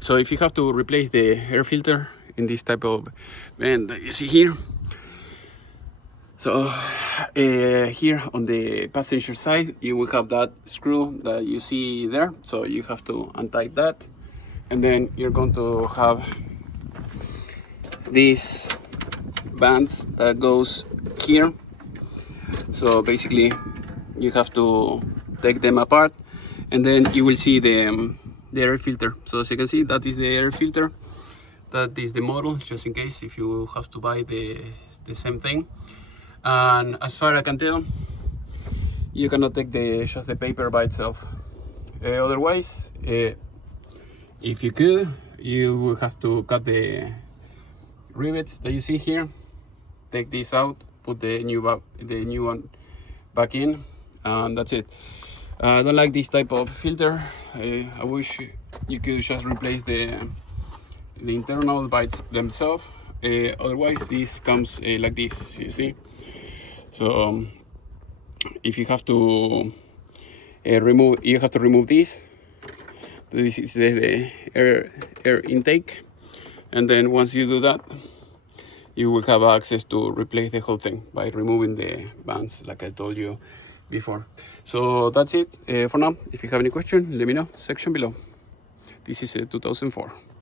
So if you have to replace the air filter in this type of vent that you see here, so here on the passenger side, you will have that screw that you see there. So you have to untie that, and then you're going to have these bands that goes here. So basically, you have to take them apart, and then you will see the air filter. So as you can see, that is the air filter. That is the model, just in case if you have to buy the same thing. And as far as I can tell, you cannot take just the paper by itself. Otherwise, if you could, you will have to cut the rivets that you see here, take this out, put the new one back in, and that's it. I don't like this type of filter. I wish you could just replace the internal by themselves. Otherwise, this comes like this, you see. So if you have to remove this. This is the air intake, and then once you do that, you will have access to replace the whole thing by removing the bands, like I told you before. So that's it for now. If you have any question, let me know, section below. This is 2004.